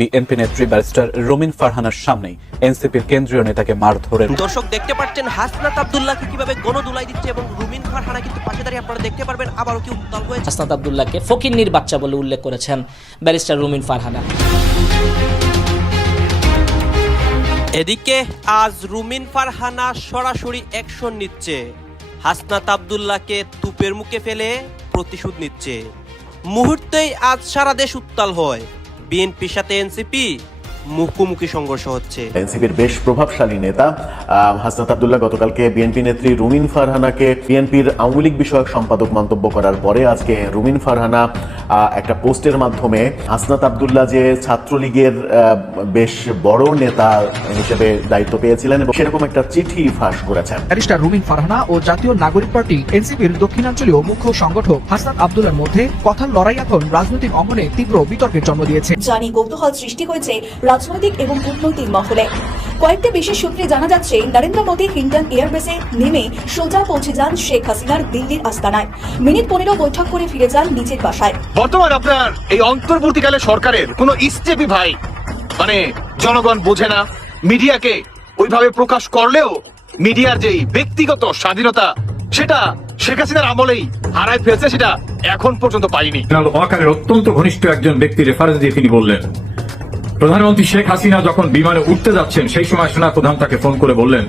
BNP নেত্রী barrister রুমিন ফারহানার সামনেই এনসিপির কেন্দ্রীয় নেতাকে মারধরের দর্শক দেখতে পাচ্ছেন হাসনাত আব্দুল্লাহকে কিভাবে গণদুলাই দিচ্ছে এবং রুমিন ফারহানা কিন্তু পাশে দাঁড়িয়ে আপনারা দেখতে পারবেন আবারও কি উত্তাল হয়েছে। হাসনাত আব্দুল্লাহকে ফকিন্নির বাচ্চা বলে উল্লেখ করেছেন ব্যারিস্টার রুমিন ফারহানা। এদিকে আজ রুমিন ফারহানা সরাসরি অ্যাকশন নিচ্ছে, হাসনাত আব্দুল্লাহকে তুপের মুখে ফেলে প্রতিশোধ নিচ্ছে। মুহূর্তেই আজ সারা দেশ উত্তাল হয়, বিএনপির সাথে এনসিপি মুখোমুখি সংঘর্ষ হচ্ছে। এনসিপির বেশ প্রভাবশালী নেতা হাসনাত আব্দুল্লাহ গতকালকে বিএনপি নেত্রী রুমিন ফারহানাকে বিএনপির আওয়ামী লীগ বিষয়ক সম্পাদক মন্তব্য করার পরে আজকে রুমিন ফারহানা একটা পোস্টের মাধ্যমে হাসনাত আব্দুল্লাহ যে ছাত্রলীগের বেশ বড় নেতা হিসেবে দায়িত্ব পেয়েছিলেন এবং সেরকম একটা চিঠি ফাঁস করেছেন। ব্যারিস্টার রুমিন ফারহানা ও জাতীয় নাগরিক পার্টি এনসিপির দক্ষিণাঞ্চলীয় মুখ্য সংগঠক হাসনাত আব্দুল্লাহর মধ্যে কথার লড়াই এখন রাজনৈতিক অঙ্গনে তীব্র বিতর্কের জন্ম দিয়েছে। জানি কৌতূহল সৃষ্টি হয়েছে রাজনৈতিক এবং কূটনৈতিক মহলে। কয়েকটি বিশেষ সূত্রে জানা যাচ্ছে নরেন্দ্র মোদী হিন্ডন এয়ারবেসে নেমে সোজা পৌঁছে যান শেখ হাসিনার দিল্লির আস্তানায়। মিনিট 15 বৈঠক করে ফিরে যান নিজের বাসায়। বর্তমান আপনার এই অন্তর্বর্তীকালে সরকারের কোন স্টেপই ভাই মানে জনগণ বোঝে না। মিডিয়াকে ওইভাবে প্রকাশ করলেও মিডিয়ার যেই ব্যক্তিগত স্বাধীনতা সেটা শেখ হাসিনার আমলেই হারায় ফেলছে, সেটা এখন পর্যন্ত পাইনি। ওয়াকারের অত্যন্ত ঘনিষ্ঠ একজন ব্যক্তি রেফারেন্স দিয়ে তিনি বললেন, প্রধানমন্ত্রী শেখ হাসিনা যখন বিমানে উঠতে যাচ্ছেন সেই সময় সেনা প্রধান তাকে ফোন করে বললেন,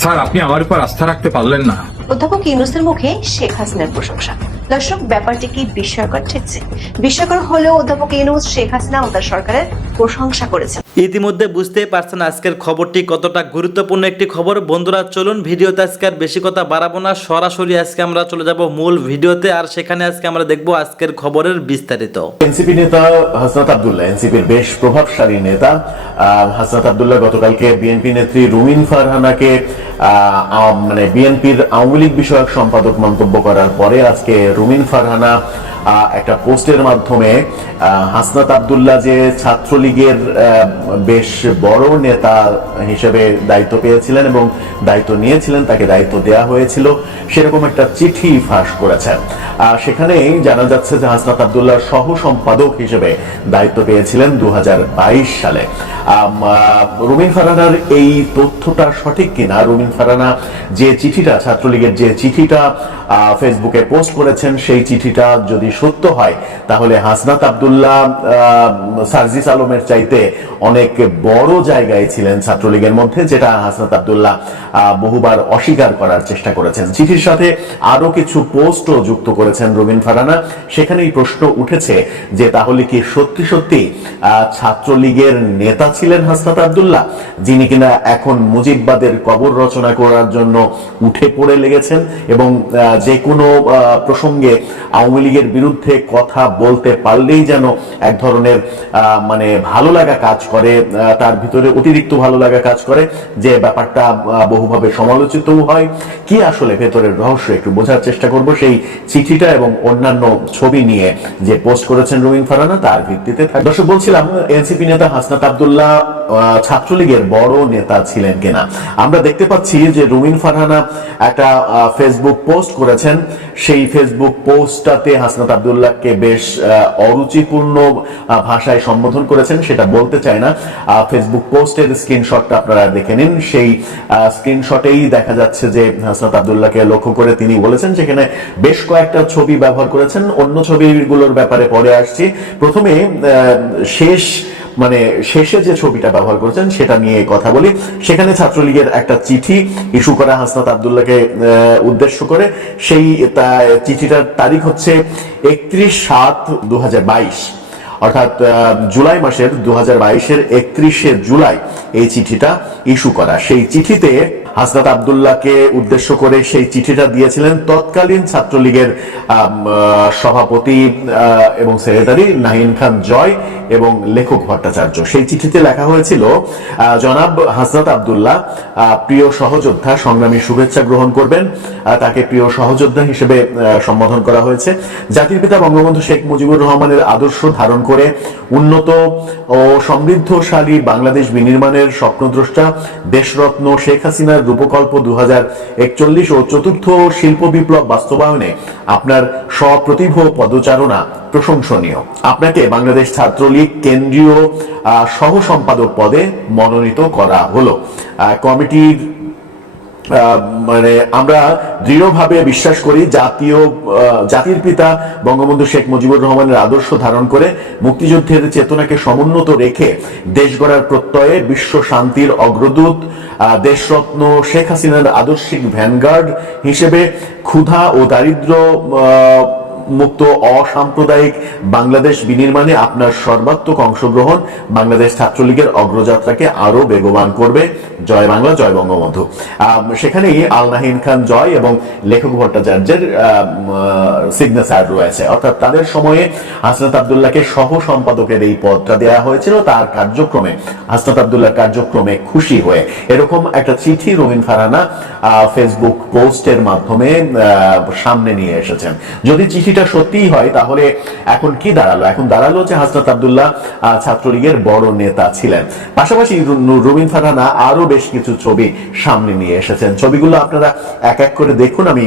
স্যার আপনি আমার উপর আস্থা রাখতে পারলেন না। অধ্যাপক ইউনূসের মুখে শেখ হাসিনার প্রশংসা। দর্শক, ব্যাপারটি কি বিস্ময়কর ঠেকছে? বিস্ময়কর হলেও অধ্যাপক ইউনূস শেখ হাসিনা ও তার সরকারের প্রশংসা করেছেন। ইতিমধ্যে বুঝতেই পারছেন আজকের খবরটি কতটা গুরুত্বপূর্ণ একটি খবর। বন্ধুরা চলুন ভিডিওতে আজকে আর বেশি কথা বাড়াবো না, সরাসরি আজকে আমরা চলে যাব মূল ভিডিওতে, আর সেখানে আজকে আমরা দেখবো আজকের খবরের বিস্তারিত। এনসিপি নেতা হাসনাত আব্দুল্লাহ, এনসিপির বেশ প্রভাবশালী নেতা হাসনাত আব্দুল্লাহ গতকালকে বিএনপি নেত্রী রুমিন ফারহানাকে মানে বিএনপির আওয়ামী লীগ বিষয়ক সম্পাদক মন্তব্য করার পরে আজকে রুমিন ফারহানা একটা পোস্টের মাধ্যমে হাসনাত আব্দুল্লাহ যে ছাত্রলীগের বেশ বড় নেতা হিসেবে দায়িত্ব পেয়েছিলেন এবং দায়িত্ব নিয়েছিলেন, তাকে দায়িত্ব দেয়া হয়েছিল, সেরকম একটা চিঠি ফাঁস করেছেন। সেখানেই জানা যাচ্ছে যে হাসনাত আব্দুল্লাহ সহ সম্পাদক হিসেবে দায়িত্ব পেয়েছিলেন 2022 সালে। রুমিন ফারহানার এই তথ্যটা সঠিক কিনা, রুমিন ফারহানা যে চিঠিটা ছাত্রলীগের যে চিঠিটা ফেসবুকে পোস্ট করেছেন সেই চিঠিটা যদি সত্য হয় তাহলে হাসনাত আব্দুল্লাহ সার্জিস আলমের চাইতে অনেক বড় জায়গায় ছিলেন ছাত্রলীগের মধ্যে, যেটা হাসনাত আব্দুল্লাহ বহুবার অস্বীকার করার চেষ্টা করেছেন। চিঠির সাথে আরো কিছু পোস্টও যুক্ত করেছেন রুমিন ফারহানা। সেখানেই প্রশ্ন উঠেছে যে তাহলে কি সত্যি সত্যি ছাত্রলীগের নেতা ছিলেন হাসনাত আব্দুল্লাহ, যিনি কিনা এখন মুজিববাদের কবর রচনা করার জন্য উঠে পড়ে লেগেছেন এবং যে কোনো প্রসঙ্গে আওয়ামী লীগের বিরুদ্ধে কথা বলতে পারলেই যেন এক ধরনের মানে ভালো লাগা কাজ করে, তার ভিতরে অতিরিক্ত ভালো লাগা কাজ করে, যে ব্যাপারটা বহুভাবে সমালোচিত হয়। কি আসলে ভেতরের রহস্য একটু বোঝার চেষ্টা করব সেই চিঠিটা এবং অন্যান্য ছবি নিয়ে যে পোস্ট করেছেন রুমিন ফারহানা তার ভিত্তিতে। দর্শক, বলছিলাম এনসিপি নেতা হাসনাত আব্দুল্লাহ ছাত্রলীগের বড় নেতা ছিলেন কিনা। আমরা দেখতে পাচ্ছি যে রুমিন ফারহানা একটা ফেসবুক পোস্ট করেছেন, সেই ফেসবুক পোস্টটাতে হাসনাত আব্দুল্লাহকে বেশ অরুচিপূর্ণ ভাষায় সম্বোধন করেছেন, সেটা বলতে চায় না। ফেসবুক পোস্টের স্ক্রিনশটটা আপনারা দেখে নিন। সেই স্ক্রিনশটেই দেখা যাচ্ছে যে হাসনাত আব্দুল্লাহকে লক্ষ্য করে তিনি বলেছেন, সেখানে বেশ কয়েকটা ছবি ব্যবহার করেছেন। অন্য ছবিগুলোর ব্যাপারে পরে আসছি। প্রথমে শেষে যে ছবিটা ব্যবহার করেছেন সেটা নিয়ে কথা বলি। সেখানে ছাত্রলীগের একটা চিঠি ইস্যু করা হাসনাত আব্দুল্লাহকে উদ্দেশ্য করে, সেই চিঠিটার তারিখ হচ্ছে 31/7/2022, অর্থাৎ জুলাই মাসের 2022-এর 31শে জুলাই এই চিঠিটা ইস্যু করা। সেই চিঠিতে হাসনাত আব্দুল্লাহকে উদ্দেশ্য করে সেই চিঠিটা দিয়েছিলেন তৎকালীন ছাত্রলীগের সভাপতি এবং সেক্রেটারি নাহিন খান জয় এবং লেখক ভট্টাচার্য। সেই চিঠিতে লেখা হয়েছিল, জনাব হাসনাত আব্দুল্লাহ প্রিয় সহযোদ্ধা, সংগ্রামী শুভেচ্ছা গ্রহণ করবেন। তাকে প্রিয় সহযোদ্ধা হিসেবে সম্বোধন করা হয়েছে। জাতির পিতা বঙ্গবন্ধু শেখ মুজিবুর রহমানের আদর্শ ধারণ করে উন্নত ও সমৃদ্ধশালী বাংলাদেশ বিনির্মাণের স্বপ্নদ্রষ্টা দেশরত্ন শেখ হাসিনার রূপকল্প 2041 ও চতুর্থ শিল্প বিপ্লব বাস্তবায়নে আপনার সপ্রতিভ পদচারণা প্রশংসনীয়। আপনাকে বাংলাদেশ ছাত্রলীগ কেন্দ্রীয় সহ সম্পাদক পদে মনোনীত করা হলো। কমিটির আমরা দৃঢ়ভাবে বিশ্বাস করি জাতির পিতা বঙ্গবন্ধু শেখ মুজিবুর রহমানের আদর্শ ধারণ করে মুক্তিযুদ্ধের চেতনাকে সমুন্নত রেখে দেশ গড়ার প্রত্যয়ে বিশ্ব শান্তির অগ্রদূত দেশরত্ন শেখ হাসিনার আদর্শিক ভ্যানগার্ড হিসেবে ক্ষুধা ও দারিদ্র মুক্ত অসাম্প্রদায়িক বাংলাদেশ বিনির্মাণে আপনার সর্বাত্মক অংশগ্রহণ বাংলাদেশ ছাত্রলীগের অগ্রযাত্রাকে আরো বেগবান করবে। জয় বাংলা, জয় বঙ্গবন্ধু। সেখানেই আল নাহিন খান জয় এবং লেখক ভট্টাচার্যের সিগনেচার রয়েছে, অর্থাৎ তাদের সময়ে হাসনাত আব্দুল্লাহকে সহ সম্পাদকের এই পদটা দেওয়া হয়েছিল। তার কার্যক্রমে, হাসনাত আব্দুল্লাহর কার্যক্রমে খুশি হয়ে এরকম একটা চিঠি রুমিন ফারহানা ফেসবুক পোস্টের মাধ্যমে সামনে নিয়ে এসেছেন। যদি চিঠিটা সত্যিই হয় তাহলে এখন কি দাঁড়ালো? এখন দাঁড়ালো যে হাসনাত আব্দুল্লাহ ছাত্রলীগের বড় নেতা ছিলেন। পাশাপাশি রুমিন ফারহানা আরো বেশ কিছু ছবি সামনে নিয়ে এসেছেন। ছবিগুলো আপনারা এক এক করে দেখুন। আমি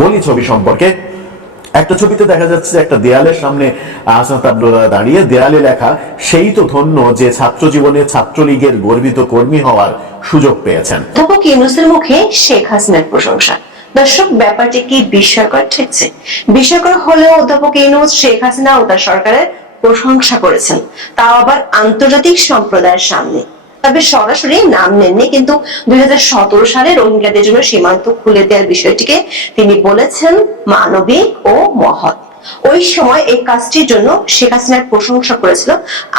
বলি ছবি সম্পর্কে। একটা ছবিতে দেখা যাচ্ছে একটা দেয়ালের সামনে হাসনাত আব্দুল্লাহ দাঁড়িয়ে, দেয়ালে লেখা, সেই তো ধন্য যে ছাত্র জীবনে ছাত্রলীগের গর্বিত কর্মী হওয়ার সুযোগ পেয়েছেন। অধ্যাপক ইউনূসের মুখে শেখ হাসিনার প্রশংসা। দর্শক, ব্যাপারটি কি বিস্ময়কর ঠেকছে? বিস্ময়কর হলেও অধ্যাপক ইউনূস শেখ হাসিনা ও তার সরকারের প্রশংসা করেছেন, তাও আবার আন্তর্জাতিক সম্প্রদায়ের সামনে। তবে সরাসরি নাম নেননি, কিন্তু 2017 সালে রোহিঙ্গাদের জন্য সীমান্ত খুলে দেওয়ার বিষয়টিকে তিনি বলেছেন মানবিক ও মহৎ। ওই সময় এই কাজটির জন্য শেখ হাসিনার প্রশংসা করেছিল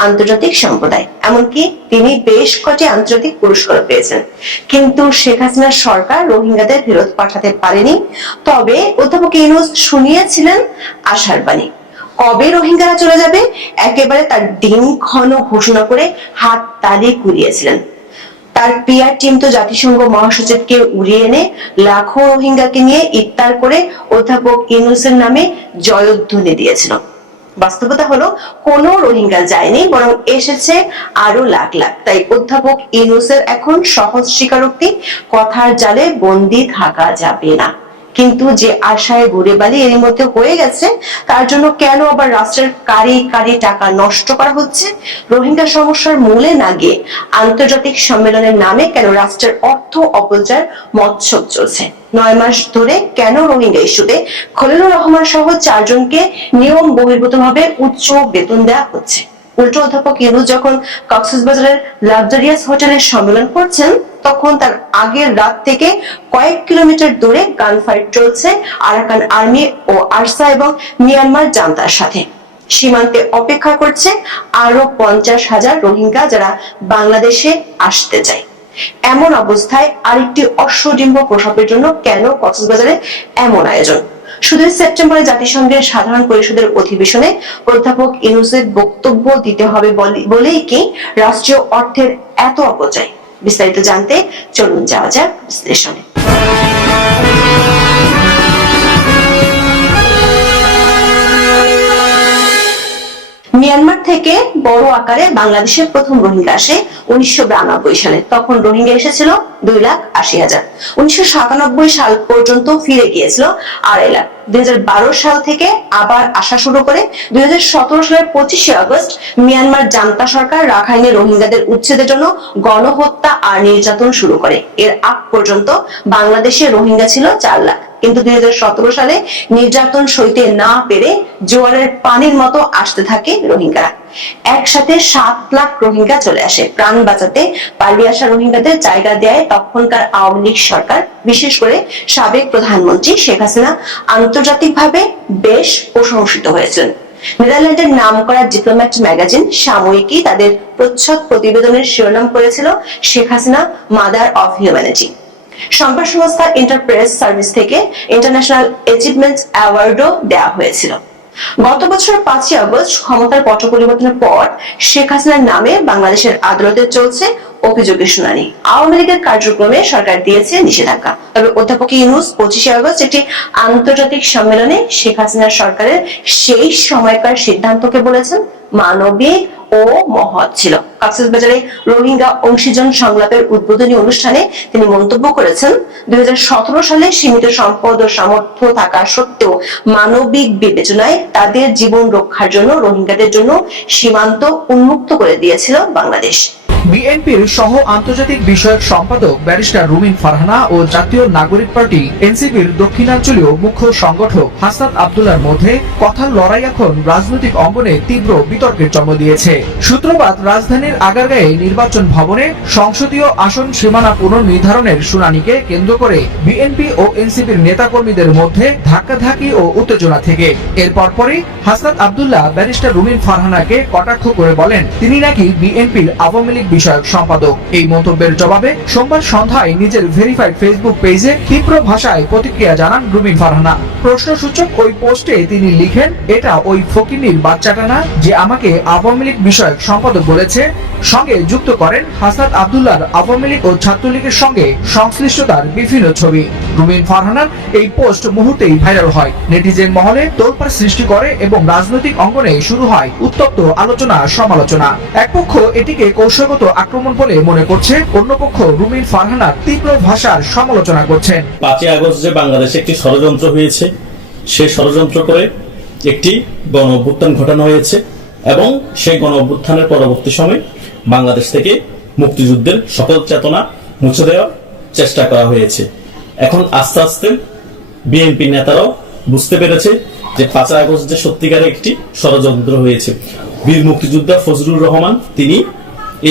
আন্তর্জাতিক সম্প্রদায়, এমনকি তিনি বেশ কয়েকটি আন্তর্জাতিক পুরস্কার পেয়েছেন। কিন্তু শেখ হাসিনার সরকার রোহিঙ্গাদের ফেরত পাঠাতে পারেনি। তবে অধ্যাপক ইউনূস শুনিয়েছিলেন আশার বাণী। কবে রোহিঙ্গারা চলে যাবে একেবারে তার দিনক্ষণ ঘোষণা করে হাত তালি কুড়িয়েছিলেন। তার পিআর টিম তো জাতিসংঘ মহাসচিবকে উড়িয়ে এনে লাখো রোহিঙ্গাকে নিয়ে ইফতার করে অধ্যাপক ইউনূসের নামে জয়ধ্বনি দিয়েছিল। বাস্তবতা হলো কোনো রোহিঙ্গা যায়নি, বরং এসেছে আরো লাখ লাখ। তাই অধ্যাপক ইউনূসের এখন সহজ স্বীকারোক্তি, কথার জালে বন্দী থাকা যাবে না। কিন্তু যে আশায় ঘুরে বালি এর মধ্যে হয়ে গেছে, তার জন্য কেন আবার রাষ্ট্রের কারি কারি টাকা নষ্ট করা হচ্ছে? রোহিঙ্গা সমস্যার মূলে না গিয়ে আন্তর্জাতিক সম্মেলনের নামে কেন রাষ্ট্রের অর্থ অপচয়ের মৎসব চলছে? 9 মাস ধরে কেন রোহিঙ্গা ইস্যুতে খলিলুর রহমান সহ 4 জনকে নিয়ম বহির্ভূতভাবে উচ্চ বেতন দেওয়া হচ্ছে? উল্টো অধ্যাপক ইউনূস যখন কক্সবাজারের লাক্সারিয়াস হোটেলে সম্মেলন করছেন, তখন তার আগের রাত থেকে কয়েক কিলোমিটার দূরে গান ফাইট চলছে আরাকান আর্মি ও আরসা এবং মিয়ানমার জান্তার সাথে। সীমান্তে অপেক্ষা করছে আরো 50,000 রোহিঙ্গা যারা বাংলাদেশে আসতে চায়। এমন অবস্থায় আরেকটি অশ্বডিম্ব প্রসবের জন্য কেন কক্সবাজারে এমন আয়োজন? শুধু সেপ্টেম্বরে জাতিসংঘের সাধারণ পরিষদের অধিবেশনে অধ্যাপক ইউনূসের বক্তব্য দিতে হবে বলেই কি রাষ্ট্রীয় অর্থের এত অপচয়? বিস্তারিত জানতে চলুন যাওয়া যাক বিশ্লেষণে। মিয়ানমার থেকে বড় আকারে বাংলাদেশের প্রথম রোহিঙ্গা আসে 1992 সালে। তখন রোহিঙ্গা এসেছিল 2,80,000। 1997 সাল পর্যন্ত ফিরে গিয়েছিল 2.5 লাখ। 2012 সাল থেকে আবার আসা শুরু করে 2017 সালের 25 আগস্ট মিয়ানমার জান্তা সরকার রাখাইনে রোহিঙ্গাদের উচ্ছেদের জন্য গণহত্যা আর নির্যাতন শুরু করে। এর আগ পর্যন্ত বাংলাদেশে রোহিঙ্গা ছিল 4 লাখ। কিন্তু 2017 সালে নির্যাতন সইতে না পেরে জোয়ারের পানির মতো আসতে থাকে রোহিঙ্গারা। একসাথে 7 লাখ রোহিঙ্গা চলে আসে। প্রাণ বাঁচাতে পালিয়ে আসা রোহিঙ্গাদের জায়গা দেয় তখনকার আওয়ামী লীগ সরকার, বিশেষ করে সাবেক প্রধানমন্ত্রী শেখ হাসিনা আন্তর্জাতিকভাবে বেশ প্রশংসিত হয়েছিলেন। নেদারল্যান্ডের নামকরা ডিপ্লোম্যাট ম্যাগাজিন সাময়িকী তাদের প্রচ্ছদ প্রতিবেদনের শিরোনাম করেছিল Sheikh Hasina mother of humanity. সংবাদ সংস্থা ইন্টারপ্রেস সার্ভিস থেকে ইন্টারন্যাশনাল অ্যাচিভমেন্ট অ্যাওয়ার্ডও দেওয়া হয়েছিল। গত বছর 5 আগস্ট ক্ষমতার পট পরিবর্তনের পর শেখ হাসিনার নামে বাংলাদেশের আদালতে চলছে অভিযোগের শুনানি। আওয়ামী লীগের কার্যক্রমে সরকার দিয়েছে নিষেধাজ্ঞা। তবে অধ্যাপক ইউনূস 25 আগস্ট একটি আন্তর্জাতিক সম্মেলনে শেখ হাসিনার সরকারের সেই সময়কার সিদ্ধান্তকে বলেছেন মানবিক ও মহৎ ছিল। কক্সবাজারে রোহিঙ্গা অংশীজন সংলাপের উদ্বোধনী অনুষ্ঠানে তিনি মন্তব্য করেছেন, 2017 সালে সীমিত সম্পদ ও সামর্থ্য থাকা সত্ত্বেও মানবিক বিবেচনায় তাদের জীবন রক্ষার জন্য রোহিঙ্গাদের জন্য সীমান্ত উন্মুক্ত করে দিয়েছিল বাংলাদেশ। বিএনপির সহ আন্তর্জাতিক বিষয়ক সম্পাদক ব্যারিস্টার রুমিন ফারহানা ও জাতীয় নাগরিক পার্টি এনসিপির দক্ষিণাঞ্চলীয় মুখ্য সংগঠক হাসনাত আব্দুল্লাহর মধ্যে কথার লড়াই এখন রাজনৈতিক অঙ্গনে তীব্র বিতর্কের জন্ম দিয়েছে। সূত্রপাত রাজধানীর আগারগাঁয়ে নির্বাচন ভবনে সংসদীয় আসন সীমানা পুনর্নির্ধারণের শুনানিকে কেন্দ্র করে বিএনপি ও এনসিপির নেতাকর্মীদের মধ্যে ধাক্কাধাক্কি ও উত্তেজনা থেকে। এর পরপরই হাসনাত আব্দুল্লাহ ব্যারিস্টার রুমিন ফারহানাকে কটাক্ষ করে বলেন তিনি নাকি বিএনপির আওয়ামী লীগ বিষয়ক সম্পাদক। এই মন্তব্যের জবাবে সোমবার সন্ধ্যায় নিজের ভেরিফাইড ফেসবুক পেজে তীব্র ভাষায় প্রতিক্রিয়া জানান রুমিন ফারহানা। প্রশ্নসূচক ওই পোস্টে তিনি লিখেন, এটা ওই ফকিন্নির বাচ্চাটা না যে আমাকে আওয়ামী লীগ বিষয়ক সম্পাদক বলেছে। সঙ্গে যুক্ত করেন হাসনাত আব্দুল্লাহর আওয়ামী লীগ ও ছাত্রলীগের সঙ্গে সংশ্লিষ্টতার বিভিন্ন ছবি। রুমিন ফারহানার এই পোস্ট মুহূর্তেই ভাইরাল হয়, নেটিজেন মহলে তোলপাড় সৃষ্টি করে এবং রাজনৈতিক অঙ্গনে শুরু হয় উত্তপ্ত আলোচনা সমালোচনা। এক পক্ষ এটিকে কৌশলগত আক্রমণ বলে মনে করছে, অন্য পক্ষ রুমিন ফারহানার তীব্র ভাষার সমালোচনা করছেন। 5 আগস্ট যে বাংলাদেশে একটি ষড়যন্ত্র হয়েছে, সেই ষড়যন্ত্র করে একটি গণ অভ্যুত্থান ঘটানো হয়েছে এবং সেই গণ অভ্যুত্থানের পরবর্তী সময় বাংলাদেশ থেকে মুক্তিযুদ্ধের সকল চেতনা মুছে দেওয়ার চেষ্টা করা হয়েছে। এখন আস্তে আস্তে বিএনপি নেতারাও বুঝতে পেরেছে যে 5 আগস্ট যে সত্যিকারের একটি ষড়যন্ত্র হয়েছে। বীর মুক্তিযোদ্ধা ফজলুর রহমান তিনি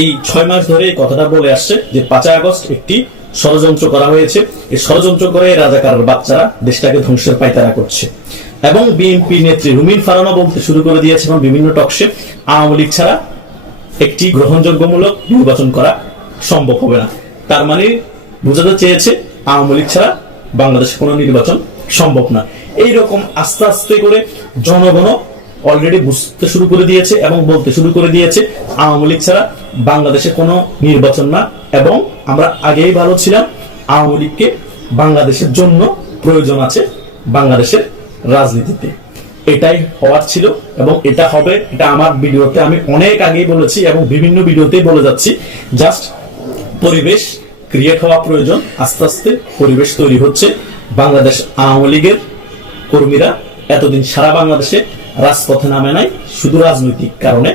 এই 6 মাস ধরে এই কথাটা বলে আসছে যে 5 আগস্ট একটি ষড়যন্ত্র করা হয়েছে। এই ষড়যন্ত্র করে রাজাকারের বাচ্চারা দেশটাকে ধ্বংসের পায়তারা করছে এবং বিএনপি নেত্রী রুমিন ফারহানা বলতে শুরু করে দিয়েছে এবং বিভিন্ন টকশে আওয়ামী লীগ ছাড়া একটি গ্রহণযোগ্যমূলক নির্বাচন করা সম্ভব হবে না। তার মানে বোঝাতে চেয়েছে আওয়ামী লীগ ছাড়া বাংলাদেশে কোনো নির্বাচন সম্ভব না। এইরকম আস্তে আস্তে করে জনগণ অলরেডি বুঝতে শুরু করে দিয়েছে এবং বলতে শুরু করে দিয়েছে আওয়ামী লীগ ছাড়া বাংলাদেশে কোনো নির্বাচন না এবং আমরা আগেই ভালো ছিলাম, আওয়ামী লীগকে বাংলাদেশের জন্য প্রয়োজন আছে বাংলাদেশের রাজনীতিতে। এটাই হওয়ার ছিল এবং এটা হবে। এটা আমার ভিডিওতে আমি অনেক আগেই বলেছি এবং বিভিন্ন ভিডিওতেই বলে যাচ্ছি। জাস্ট পরিবেশ ক্রিয়েট হওয়া প্রয়োজন, আস্তে আস্তে পরিবেশ তৈরি হচ্ছে। বাংলাদেশ আওয়ামী লীগের কর্মীরা এতদিন সারা বাংলাদেশে রাজপথে নামে নাই শুধু রাজনৈতিক কারণে।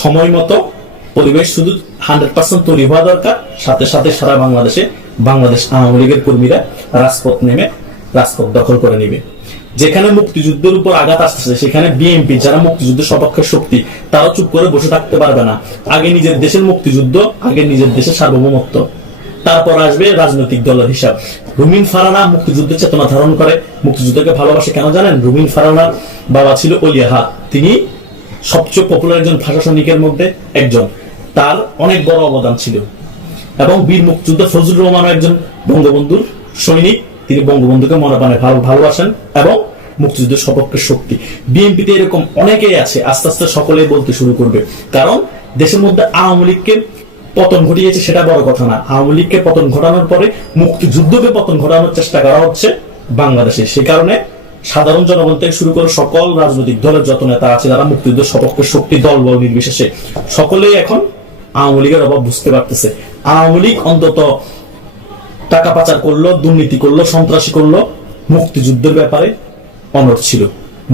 সময় মতো পরিবেশ শুধু 100% তৈরি হওয়া দরকার, সাথে সাথে সারা বাংলাদেশে বাংলাদেশ আওয়ামী লীগের কর্মীরা রাজপথ নেমে রাজপথ দখল করে নিবে। যেখানে মুক্তিযুদ্ধের উপর আঘাত আসছে সেখানে বিএনপি যারা মুক্তিযুদ্ধের সপক্ষের শক্তি তারা চুপ করে বসে থাকতে পারবে না। আগে নিজের দেশের মুক্তিযুদ্ধ, আগে নিজের দেশের সার্বভৌমত্ব, তারপর আসবে রাজনৈতিক দলের হিসাব। রুমিন ফারহানা মুক্তিযুদ্ধের চেতনা ধারণ করে, মুক্তিযুদ্ধকে ভালোবাসে। কেন জানেন? রুমিন ফারহানার বাবা ছিল অলিয়াহা, তিনি সবচেয়ে পপুলার একজন ভাষা সৈনিকের মধ্যে একজন, তার অনেক বড় অবদান ছিল। এবং বীর মুক্তিযোদ্ধা ফজলুর রহমান একজন বঙ্গবন্ধুর সৈনিক, তিনি বঙ্গবন্ধুকে মনে প্রাণে ভালোবাসেন এবং মুক্তিযুদ্ধের সপক্ষের শক্তি। বিএনপিতে এরকম অনেকেই আছে, আস্তে আস্তে সকলেই বলতে শুরু করবে। কারণ দেশের মধ্যে আওয়ামী লীগকে পতন ঘটিয়েছে সেটা বড় কথা না, আওয়ামী লীগকে পতন ঘটানোর পরে মুক্তিযুদ্ধকে পতন ঘটানোর চেষ্টা করা হচ্ছে বাংলাদেশে। সে কারণে সাধারণ জনগণ থেকে শুরু করে সকল রাজনৈতিক দলের যত নেতা আছে যারা মুক্তিযুদ্ধের সপক্ষের শক্তি, দল বল নির্বিশেষে সকলেই এখন আওয়ামী লীগের অভাব বুঝতে পারতেছে। আওয়ামী লীগ অন্তত টাকা পাচার করলো, দুর্নীতি করলো, সন্ত্রাসী করলো, মুক্তিযুদ্ধের ব্যাপারে অনড় ছিল,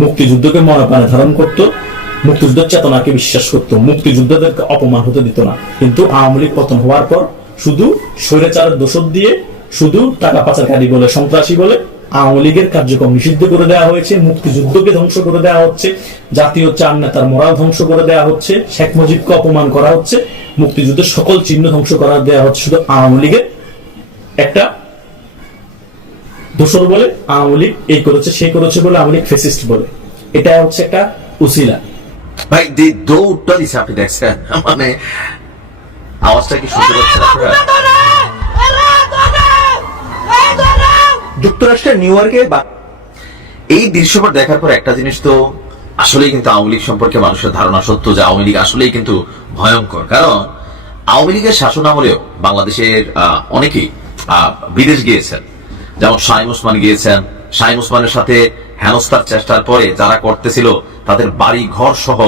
মুক্তিযুদ্ধকে মনে প্রাণে ধারণ করত, মুক্তিযুদ্ধের চেতনাকে বিশ্বাস করত, মুক্তিযোদ্ধাদেরকে অপমান হতে দিত না। কিন্তু আওয়ামী লীগ পতন হওয়ার পর শুধু স্বৈরাচারের দোষর দিয়ে, শুধু টাকা পাচারকারী বলে, সন্ত্রাসী বলে আওয়ামী লীগের কার্যক্রম নিষিদ্ধ করে দেওয়া হয়েছে, মুক্তিযুদ্ধকে ধ্বংস করে দেওয়া হচ্ছে, জাতীয় চার নেতার মোরাল ধ্বংস করে দেওয়া হচ্ছে, শেখ মুজিবকে অপমান করা হচ্ছে, মুক্তিযুদ্ধের সকল চিহ্ন ধ্বংস করা দেওয়া হচ্ছে শুধু আওয়ামী লীগের একটা দোষর বলে। আওয়ামী লীগ এই করেছে সেই করেছে বলে আওয়ামী লীগ ফ্যাসিস্ট বলে, এটা হচ্ছে একটা উসিলা। ভাই দৌড়টা দিছে আপনি দেখছেন, মানে আওয়াজটা কি শুনতে পাচ্ছেন আপনারা? যুক্তরাষ্ট্রের নিউ ইয়র্কে এই দৃশ্যপট দেখার পর একটা জিনিস তো আসলেই কিন্তু আওয়ামী লীগ সম্পর্কে মানুষের ধারণা সত্য যে আওয়ামী লীগ আসলেই কিন্তু ভয়ঙ্কর। কারণ আওয়ামী লীগের শাসন আমলেও বাংলাদেশের অনেকেই বিদেশ গিয়েছেন, যেমন শাহিন ওসমান গিয়েছেন। শাহিন ওসমানের সাথে হেনস্থার চেষ্টার পরে যারা করতেছিল তাদের বাড়ি ঘর সহ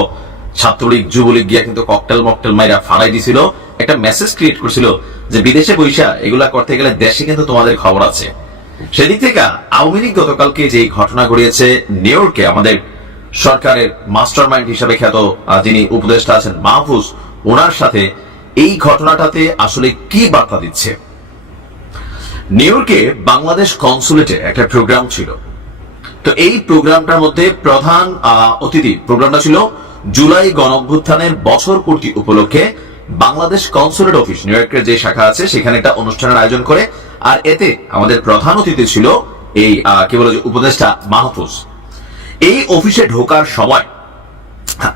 ছাত্রলীগ যুবলীগ গিয়া কিন্তু ককটেল মকটেল মাইরা ফাড়াই দিছিল, একটা মেসেজ ক্রিয়েট করছিল যে বিদেশে বৈশা এগুলা করতে গেলে দেশে কিন্তু তোমাদের খবর আছে। সেদিক থেকে আওয়ামী লীগ গতকালকে যে ঘটনা ঘটিয়েছে নিউ ইয়র্কে, আমাদের সরকারের মাস্টার মাইন্ড হিসাবে খ্যাত যিনি উপদেষ্টা আছেন মাহফুজ, ওনার সাথে এই ঘটনাটাতে আসলে কি বার্তা দিচ্ছে। নিউ ইয়র্কে বাংলাদেশ কনসুলেটে একটা প্রোগ্রাম ছিল, তো এই প্রোগ্রামটার মধ্যে প্রধান অতিথি, প্রোগ্রামটা ছিল জুলাই গণঅভ্যুত্থানের বছর পূর্তি উপলক্ষে বাংলাদেশ কনসুলেট অফিস নিউ ইয়র্কের যে শাখা আছে সেখানে একটা অনুষ্ঠানের আয়োজন করে, আর এতে আমাদের প্রধান অতিথি ছিল এই কি বলে উপদেষ্টা মাহফুজ। এই অফিসে ঢোকার সময়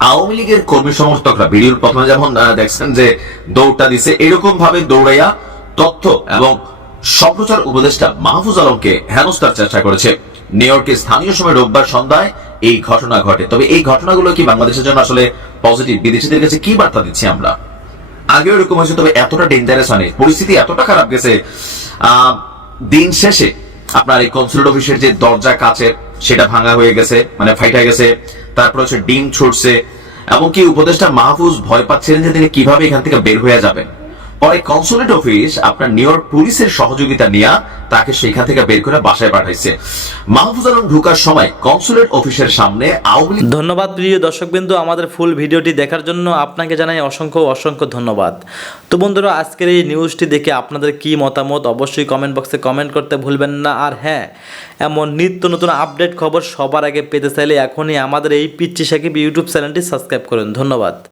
আওয়ামী লীগের কর্মী সমর্থকরা ভিডিওর প্রথমে যেমন দেখছেন যে দৌড়টা দিছে, এরকম ভাবে দৌড়াইয়া তথ্য এবং সম্প্রচার উপদেষ্টা মাহফুজ আলমকে হেনস্থার চেষ্টা করেছে। নিউ ইয়র্কে স্থানীয় সময় রোববার সন্ধ্যায় এই ঘটনা ঘটে। তবে এই ঘটনাগুলো কি বাংলাদেশের জন্য আসলে পজিটিভ? বিদেশিদের কাছে কি বার্তা দিচ্ছি আমরা? আগেও এরকম হয়েছে, তবে এতটা ডেঞ্জারাস হয়নি, পরিস্থিতি এতটা খারাপ গেছে। দিন শেষে আপনার এই কনসুলেট অফিসের যে দরজা কাচের সেটা ভাঙা হয়ে গেছে, মানে ফাইটা গেছে, তারপর হচ্ছে ডিম ছুটছে, এমনকি উপদেষ্টা মাহফুজ ভয় পাচ্ছিলেন যে তিনি কিভাবে এখান থেকে বের হয়ে যাবেন। পরে কনসুলেট অফিস আপনার নিউ ইয়র্ক পুলিশের সহযোগিতা নিয়ে তাকে সেখান থেকে বের করে বাসায় পাঠাইছে। মাহফুজ আলম ঢোকার সময় কনসুলেট অফিসের সামনে আওয়ামী লীগ। ধন্যবাদ প্রিয় দর্শকবৃন্দ, আমাদের ফুল ভিডিওটি দেখার জন্য আপনাকে জানাই অসংখ্য অসংখ্য ধন্যবাদ। তো বন্ধুরা, আজকের এই নিউজটি দেখে আপনাদের কি মতামত অবশ্যই কমেন্ট বক্সে কমেন্ট করতে ভুলবেন না। আর হ্যাঁ, এমন নিত্য নতুন আপডেট খবর সবার আগে পেতে চাইলে এখনই আমাদের এই পিচ্চি সাকিব ইউটিউব চ্যানেলটি সাবস্ক্রাইব করুন। ধন্যবাদ।